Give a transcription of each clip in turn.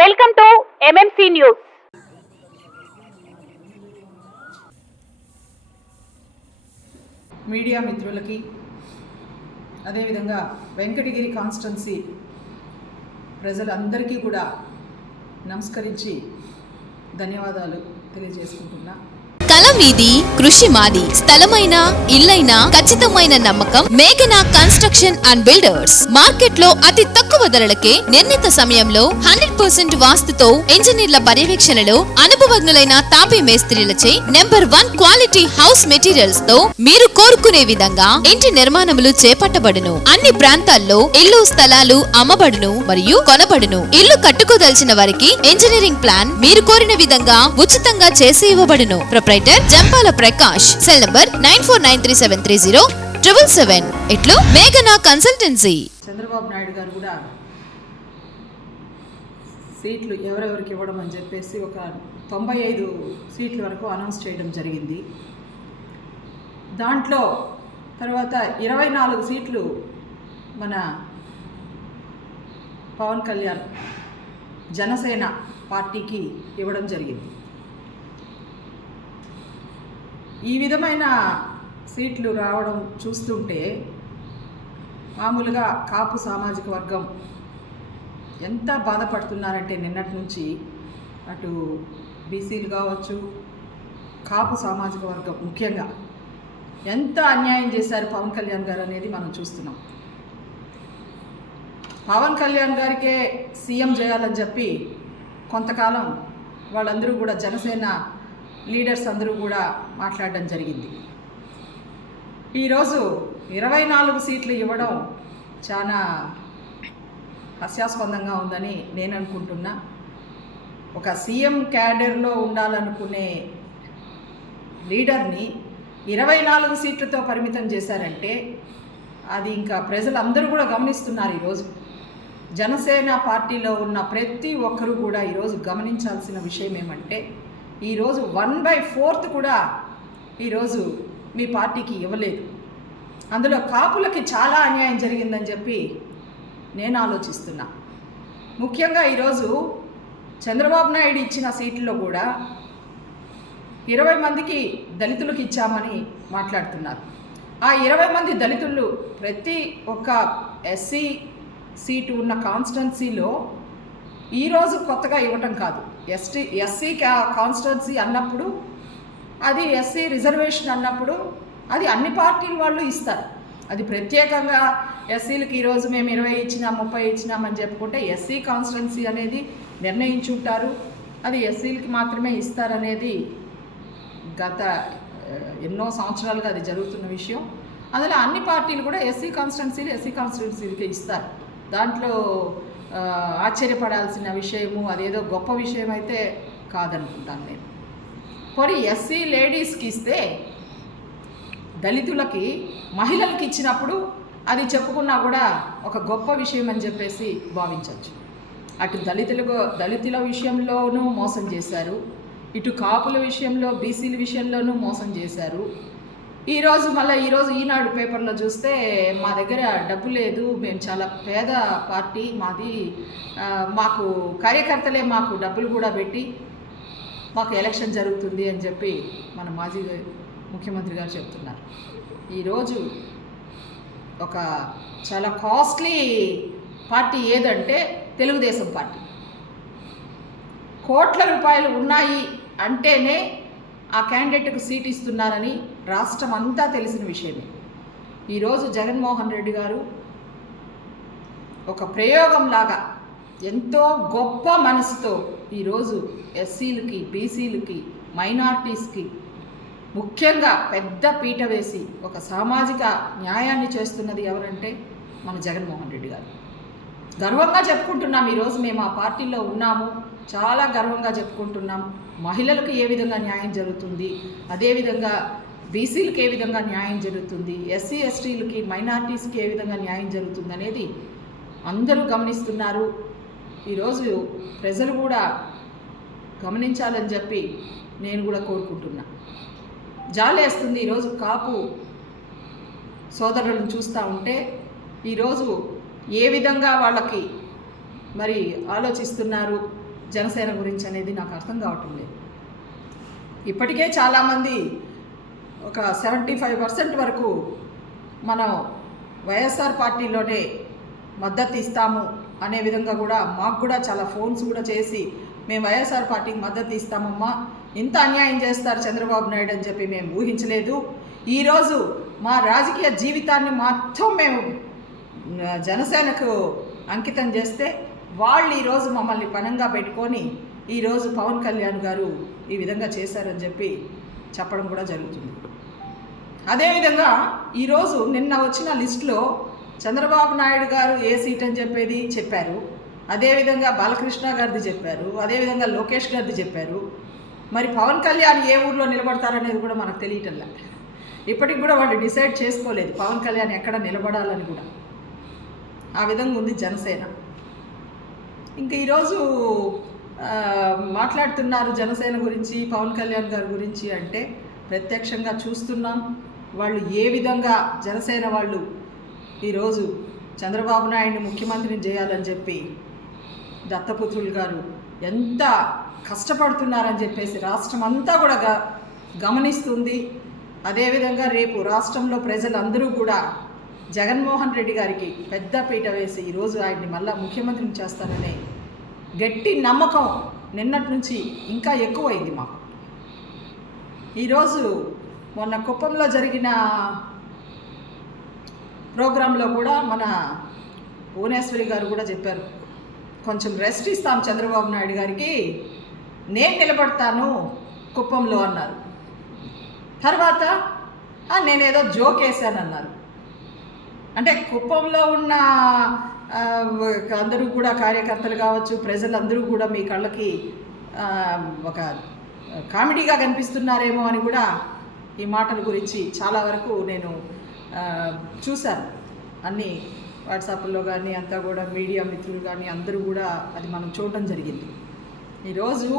Welcome to MMC news. Media మిత్రులకి అదేవిధంగా Venkatagiri constituency ప్రజలందరికీ కూడా నమస్కరించి ధన్యవాదాలు తెలియజేసుకుంటున్నా. కలం మీది, కృషి మాది. స్థలమైన, ఇల్లైనా ఖచ్చితమైన నమ్మకం మేఘనా కన్స్ట్రక్షన్ అండ్ బిల్డర్స్. మార్కెట్ లో అతి తక్కువ ధరలకే నిర్ణీత సమయంలో 100% వాస్తుతో ఇంజనీర్ల పర్యవేక్షణలో అనుభవజ్ఞులైన తాపీ మేస్త్రీలచే నెంబర్ 1 క్వాలిటీ హౌస్ మెటీరియల్స్ తో మీరు కోరుకునే విధంగా ఇంటి నిర్మాణములు చేపట్టబడును. అన్ని ప్రాంతాల్లో ఇల్లు స్థలాలు అమ్మబడును మరియు కొనబడును. ఇల్లు కట్టుకోదలిచిన వారికి ఇంజనీరింగ్ ప్లాన్ మీరు కోరిన విధంగా ఉచితంగా చేసి ఇవ్వబడును. జంపాల ప్రకాష్. Cell number 9493730777. ఇట్లు మేఘనా కన్సల్టెన్సీ. చంద్రబాబు నాయుడు గారు కూడా సీట్లు ఎవరెవరికి ఇవ్వడం అని చెప్పేసి ఒక 95 సీట్ల వరకు అనౌన్స్ చేయడం జరిగింది. దాంట్లో తర్వాత 24 సీట్లు మన పవన్ కళ్యాణ్ జనసేన పార్టీకి ఇవ్వడం జరిగింది. ఈ విధమైన సీట్లు రావడం చూస్తుంటే మామూలుగా కాపు సామాజిక వర్గం ఎంత బాధపడుతున్నారంటే నిన్నటి నుంచి అటు బీసీలు కావచ్చు, కాపు సామాజిక వర్గం ముఖ్యంగా ఎంత అన్యాయం చేశారు పవన్ కళ్యాణ్ గారు అనేది మనం చూస్తున్నాం. పవన్ కళ్యాణ్ గారికే సీఎం చేయాలని చెప్పి కొంతకాలం వాళ్ళందరూ కూడా జనసేన లీడర్స్ అందరూ కూడా మాట్లాడడం జరిగింది. ఈరోజు 24 సీట్లు ఇవ్వడం చాలా హాస్యాస్పదంగా ఉందని నేను అనుకుంటున్నా. ఒక సీఎం క్యాడర్లో ఉండాలనుకునే లీడర్ని 24 సీట్లతో పరిమితం చేశారంటే అది ఇంకా ప్రజలందరూ కూడా గమనిస్తున్నారు. ఈరోజు జనసేన పార్టీలో ఉన్న ప్రతి ఒక్కరూ కూడా ఈరోజు గమనించాల్సిన విషయం ఏమంటే ఈరోజు 1/4 కూడా ఈరోజు మీ పార్టీకి ఇవ్వలేదు. అందులో కాపులకి చాలా అన్యాయం జరిగిందని చెప్పి నేను ఆలోచిస్తున్నా. ముఖ్యంగా ఈరోజు చంద్రబాబు నాయుడు ఇచ్చిన సీట్లలో కూడా 20 మందికి దళితులకు ఇచ్చామని మాట్లాడుతున్నారు. ఆ 20 మంది దళితులు ప్రతి ఒక్క ఎస్సీ సీటు ఉన్న కాన్స్టిట్యున్సీలో ఈరోజు కొత్తగా ఇవ్వటం కాదు. ఎస్సీ కాన్స్టిట్యున్సీ అన్నప్పుడు అది ఎస్సీ రిజర్వేషన్ అన్నప్పుడు అది అన్ని పార్టీల వాళ్ళు ఇస్తారు. అది ప్రత్యేకంగా ఎస్సీలకి ఈరోజు మేము 20 ఇచ్చినాం 30 ఇచ్చినామని చెప్పుకుంటే ఎస్సీ కాన్స్టిట్యున్సీ అనేది నిర్ణయించుంటారు. అది ఎస్సీలకి మాత్రమే ఇస్తారనేది గత ఎన్నో సంవత్సరాలుగా అది జరుగుతున్న విషయం. అందులో అన్ని పార్టీలు కూడా ఎస్సీ కాన్స్టిట్యున్సీలకి ఇస్తారు. దాంట్లో ఆశ్చర్యపడాల్సిన విషయము అదేదో గొప్ప విషయం అయితే కాదనుకుంటాను నేను. పోనీ ఎస్సీ లేడీస్కి ఇస్తే దళితులకి మహిళలకి ఇచ్చినప్పుడు అది చెప్పుకున్నా కూడా ఒక గొప్ప విషయం అని చెప్పేసి భావించవచ్చు. అటు దళితుల విషయంలోనూ మోసం చేశారు, ఇటు కాపుల విషయంలో బీసీల విషయంలోనూ మోసం చేశారు. ఈరోజు ఈనాడు పేపర్లో చూస్తే మా దగ్గర డబ్బు లేదు, మేము చాలా పేద పార్టీ మాది, మాకు కార్యకర్తలే మాకు డబ్బులు కూడా పెట్టి మాకు ఎలక్షన్ జరుగుతుంది అని చెప్పి మన మాజీ ముఖ్యమంత్రి గారు చెప్తున్నారు. ఈరోజు ఒక చాలా కాస్ట్లీ పార్టీ ఏదంటే తెలుగుదేశం పార్టీ. కోట్ల రూపాయలు ఉన్నాయి అంటేనే ఆ క్యాండిడేట్కు సీట్ ఇస్తున్నారని రాష్ట్రం అంతా తెలిసిన విషయమే. ఈరోజు జగన్మోహన్ రెడ్డి గారు ఒక ప్రయోగంలాగా ఎంతో గొప్ప మనసుతో ఈరోజు ఎస్సీలకి బీసీలకి మైనారిటీస్కి ముఖ్యంగా పెద్ద పీట వేసి ఒక సామాజిక న్యాయాన్ని చేస్తున్నది ఎవరంటే మన జగన్మోహన్ రెడ్డి గారు. గర్వంగా చెప్పుకుంటున్నాం ఈరోజు మేము ఆ పార్టీలో ఉన్నాము, చాలా గర్వంగా చెప్పుకుంటున్నాం. మహిళలకు ఏ విధంగా న్యాయం జరుగుతుంది, అదేవిధంగా బీసీలకు ఏ విధంగా న్యాయం జరుగుతుంది, ఎస్సీ ఎస్టీలకి మైనారిటీస్కి ఏ విధంగా న్యాయం జరుగుతుంది అనేది అందరూ గమనిస్తున్నారు. ఈరోజు ప్రజలు కూడా గమనించాలని చెప్పి నేను కూడా కోరుకుంటున్నా. జాలేస్తుంది ఈరోజు కాపు సోదరులను చూస్తూ ఉంటే. ఈరోజు ఏ విధంగా వాళ్ళకి మరి ఆలోచిస్తున్నారు జనసేన గురించి అనేది నాకు అర్థం కావటం లేదు. ఇప్పటికే చాలామంది ఒక 75% వరకు మనం వైఎస్ఆర్ పార్టీలోనే మద్దతు ఇస్తాము అనే విధంగా కూడా మాకు కూడా చాలా ఫోన్స్ కూడా చేసి మేము వైఎస్ఆర్ పార్టీకి మద్దతు ఇస్తామమ్మా, ఇంత అన్యాయం చేస్తారు చంద్రబాబు నాయుడు అని చెప్పి మేము ఊహించలేదు. ఈరోజు మా రాజకీయ జీవితాన్ని మొత్తం మేము జనసేనకు అంకితం చేస్తే వాళ్ళు ఈరోజు మమ్మల్ని పణంగా పెట్టుకొని ఈరోజు పవన్ కళ్యాణ్ గారు ఈ విధంగా చేశారని చెప్పి చెప్పడం కూడా జరుగుతుంది. అదేవిధంగా ఈరోజు నిన్న వచ్చిన లిస్టులో చంద్రబాబు నాయుడు గారు ఏ సీట్ అని చెప్పారు. అదేవిధంగా బాలకృష్ణ గారిది చెప్పారు, అదేవిధంగా లోకేష్ గారిది చెప్పారు. మరి పవన్ కళ్యాణ్ ఏ ఊర్లో నిలబడతారనేది కూడా మనకు తెలియటంలా. ఇప్పటికి కూడా వాళ్ళు డిసైడ్ చేసుకోలేదు పవన్ కళ్యాణ్ ఎక్కడ నిలబడాలని కూడా. ఆ విధంగా ఉంది జనసేన. ఇంకా ఈరోజు మాట్లాడుతున్నారు జనసేన గురించి, పవన్ కళ్యాణ్ గారి గురించి అంటే ప్రత్యక్షంగా చూస్తున్నాం వాళ్ళు ఏ విధంగా జనసేన వాళ్ళు ఈరోజు చంద్రబాబు నాయుడిని ముఖ్యమంత్రిని చేయాలని చెప్పి దత్తపుత్రులు గారు ఎంత కష్టపడుతున్నారని చెప్పేసి రాష్ట్రం అంతా కూడా గమనిస్తుంది. అదేవిధంగా రేపు రాష్ట్రంలో ప్రజలందరూ కూడా జగన్మోహన్ రెడ్డి గారికి పెద్ద పీట వేసి ఈరోజు ఆయన్ని మళ్ళా ముఖ్యమంత్రిని చేస్తారనే గట్టి నమ్మకం నిన్నటి నుంచి ఇంకా ఎక్కువైంది మాకు. ఈరోజు మొన్న కుప్పంలో జరిగిన ప్రోగ్రాంలో కూడా మన భువనేశ్వరి గారు కూడా చెప్పారు, కొంచెం రెస్ట్ ఇస్తాం చంద్రబాబు నాయుడు గారికి, నేను నిలబడతాను కుప్పంలో అన్నారు. తర్వాత నేనేదో జోక్ వేసానన్నారు. అంటే కుప్పంలో ఉన్న అందరూ కూడా కార్యకర్తలు కావచ్చు, ప్రజలందరూ కూడా మీ కళ్ళకి ఒక కామెడీగా కనిపిస్తున్నారేమో అని కూడా ఈ మాటల గురించి చాలా వరకు నేను చూశాను. అన్నీ వాట్సాప్లో కానీ అంతా కూడా మీడియా మిత్రులు కానీ అందరూ కూడా అది మనం చూడటం జరిగింది. ఈరోజు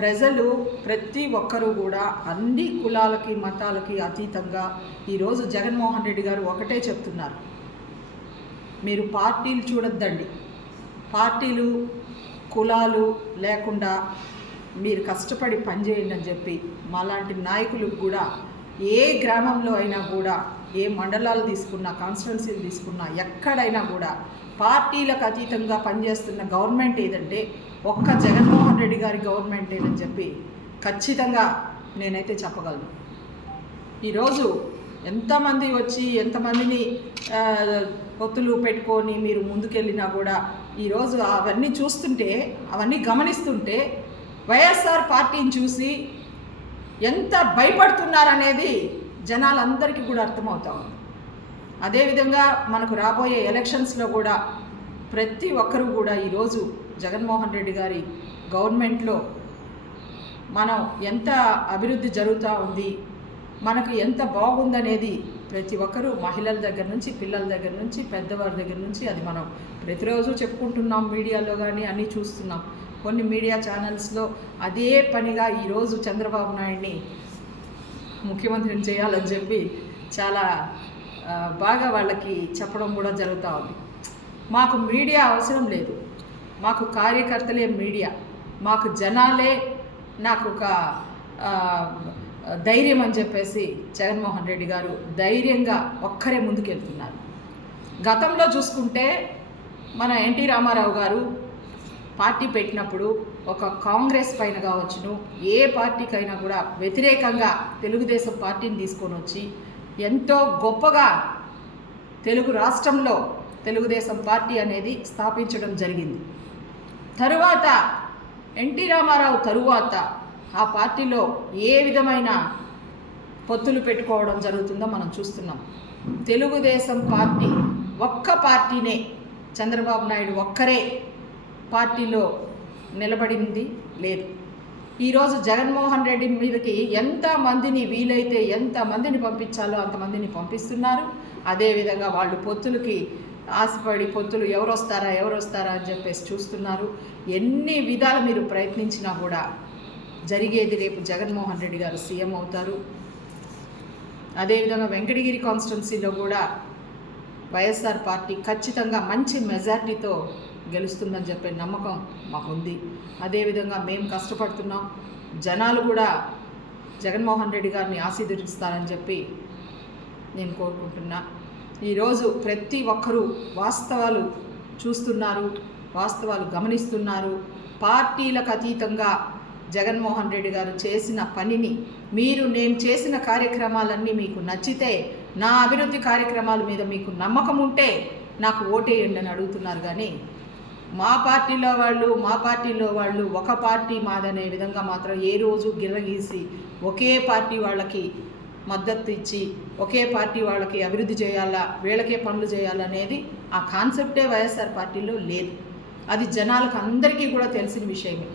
ప్రజలు ప్రతి ఒక్కరూ కూడా అన్ని కులాలకి మతాలకి అతీతంగా ఈరోజు జగన్మోహన్ రెడ్డి గారు ఒకటే చెప్తున్నారు, మీరు పార్టీలు చూడొద్దండి, పార్టీలు కులాలు లేకుండా మీరు కష్టపడి పనిచేయండి అని చెప్పి మాలాంటి నాయకులకు కూడా ఏ గ్రామంలో అయినా కూడా, ఏ మండలాలు తీసుకున్నా, కాన్స్టిట్యున్సీలు తీసుకున్నా, ఎక్కడైనా కూడా పార్టీలకు అతీతంగా పనిచేస్తున్న గవర్నమెంట్ ఏదంటే ఒక్క జగన్మోహన్ రెడ్డి గారి గవర్నమెంట్ ఏదని చెప్పి ఖచ్చితంగా నేనైతే చెప్పగలను. ఈరోజు ఎంతమంది వచ్చి ఎంతమందిని పొత్తులు పెట్టుకొని మీరు ముందుకెళ్ళినా కూడా ఈరోజు అవన్నీ చూస్తుంటే, అవన్నీ గమనిస్తుంటే వైఎస్ఆర్ పార్టీని చూసి ఎంత భయపడుతున్నారనేది జనాలందరికీ కూడా అర్థమవుతా ఉంది. అదేవిధంగా మనకు రాబోయే ఎలక్షన్స్లో కూడా ప్రతి ఒక్కరూ కూడా ఈరోజు జగన్మోహన్ రెడ్డి గారి గవర్నమెంట్లో మనం ఎంత అభివృద్ధి జరుగుతూ ఉంది, మనకు ఎంత బాగుందనేది ప్రతి ఒక్కరూ మహిళల దగ్గర నుంచి, పిల్లల దగ్గర నుంచి, పెద్దవారి దగ్గర నుంచి అది మనం ప్రతిరోజు చెప్పుకుంటున్నాం, మీడియాలో కానీ అన్నీ చూస్తున్నాం. కొన్ని మీడియా ఛానల్స్లో అదే పనిగా ఈరోజు చంద్రబాబు నాయుడిని ముఖ్యమంత్రిని చేయాలని చెప్పి చాలా బాగా వాళ్ళకి చెప్పడం కూడా జరుగుతూ ఉంది. మాకు మీడియా అవసరం లేదు, మాకు కార్యకర్తలే మీడియా, మాకు జనాలే నాకు ఒక ధైర్యం అని చెప్పేసి జగన్మోహన్ రెడ్డి గారు ధైర్యంగా ఒక్కరే ముందుకెళ్తున్నారు. గతంలో చూసుకుంటే మన ఎన్టీ రామారావు గారు పార్టీ పెట్టినప్పుడు ఒక కాంగ్రెస్ పైన కావచ్చును, ఏ పార్టీకైనా కూడా వ్యతిరేకంగా తెలుగుదేశం పార్టీని తీసుకొని వచ్చి ఎంతో గొప్పగా తెలుగు రాష్ట్రంలో తెలుగుదేశం పార్టీ అనేది స్థాపించడం జరిగింది. తరువాత ఎన్టీ రామారావు తరువాత ఆ పార్టీలో ఏ విధమైన పొత్తులు పెట్టుకోవడం జరుగుతుందో మనం చూస్తున్నాం. తెలుగుదేశం పార్టీ ఒక్క పార్టీనే, చంద్రబాబు నాయుడు ఒక్కరే పార్టీలో నిలబడింది లేదు. ఈరోజు జగన్మోహన్ రెడ్డి మీదకి ఎంతమందిని వీలైతే ఎంతమందిని పంపించాలో అంతమందిని పంపిస్తున్నారు. అదేవిధంగా వాళ్ళు పొత్తులకి ఆశపడి పొత్తులు ఎవరు వస్తారా అని చెప్పేసి చూస్తున్నారు. ఎన్ని విధాలు మీరు ప్రయత్నించినా కూడా జరిగేది రేపు జగన్మోహన్ రెడ్డి గారు సీఎం అవుతారు. అదేవిధంగా వెంకటగిరి కాన్స్టిట్యున్సీలో కూడా వైఎస్ఆర్ పార్టీ ఖచ్చితంగా మంచి మెజార్టీతో గెలుస్తుందని చెప్పే నమ్మకం మాకుంది. అదేవిధంగా మేము కష్టపడుతున్నాం. జనాలు కూడా జగన్మోహన్ రెడ్డి గారిని ఆశీర్వదిస్తారని చెప్పి నేను కోరుకుంటున్నా. ఈరోజు ప్రతి ఒక్కరూ వాస్తవాలు చూస్తున్నారు, వాస్తవాలు గమనిస్తున్నారు. పార్టీలకు అతీతంగా జగన్మోహన్ రెడ్డి గారు చేసిన పనిని, నేను చేసిన కార్యక్రమాలన్నీ మీకు నచ్చితే, నా అభివృద్ధి కార్యక్రమాల మీద మీకు నమ్మకం ఉంటే నాకు ఓటేయండి అని అడుగుతున్నారు. కానీ మా పార్టీలో వాళ్ళు ఒక పార్టీ మాదనే విధంగా మాత్రం ఏ రోజు గిర్రగీసి ఒకే పార్టీ వాళ్ళకి మద్దతు ఇచ్చి ఒకే పార్టీ వాళ్ళకి అభివృద్ధి చేయాలా, వీళ్ళకే పనులు చేయాలనేది ఆ కాన్సెప్టే వైఎస్ఆర్ పార్టీలో లేదు. అది జనాలకు అందరికీ కూడా తెలిసిన విషయమే.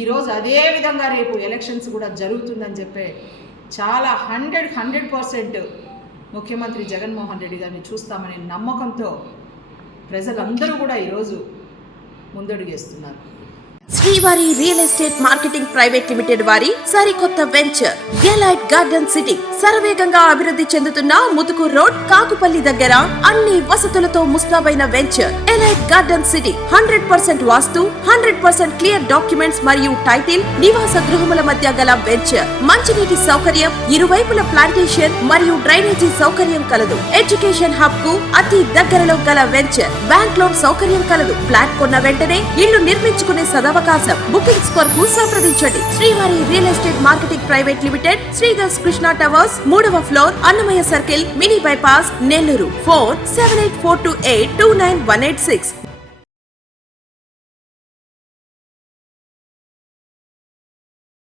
ఈరోజు అదే విధంగా రేపు ఎలక్షన్స్ కూడా జరుగుతుందని చెప్పే చాలా 100% ముఖ్యమంత్రి జగన్మోహన్ రెడ్డి గారిని చూస్తామనే నమ్మకంతో ప్రజలందరూ కూడా ఈరోజు ముందడుగేస్తున్నారు. శ్రీవారి real estate marketing private limited వారి సరికొత్త వెంచర్ ఎలైట్ గార్డెన్ సిటీ శరవేగంగా అభివృద్ధి చెందుతున్న ముతుకూర్ రోడ్, కాకుపల్లి దగ్గర అన్ని వసతులతో ముస్తాబైన వెంచర్ ఎలైట్ గార్డెన్ సిటీ 100% వాస్తు, 100% క్లియర్ డాక్యుమెంట్స్ మరియు టైటిల్, నివాస గృహముల మధ్య గల వెంచర్. మంచినీటి సౌకర్యం, ఇరువైపుల ప్లాంటేషన్ మరియు డ్రైనేజీ సౌకర్యం కలదు. ఎడ్యుకేషన్ హబ్ కు అతి దగ్గరలో గల వెంచర్. బ్యాంక్ లోన్ సౌకర్యం కలదు. ఫ్లాట్ కొన్న వెంటనే ఇల్లు నిర్మించుకునే అవకాశం. బుకింగ్స్ కొరకు సంప్రదించండి. Srivari real estate marketing private limited, Sridhar's Krishna towers, 3వ floor, Annamayya circle, mini bypass, Nellore. Phone 7842829186.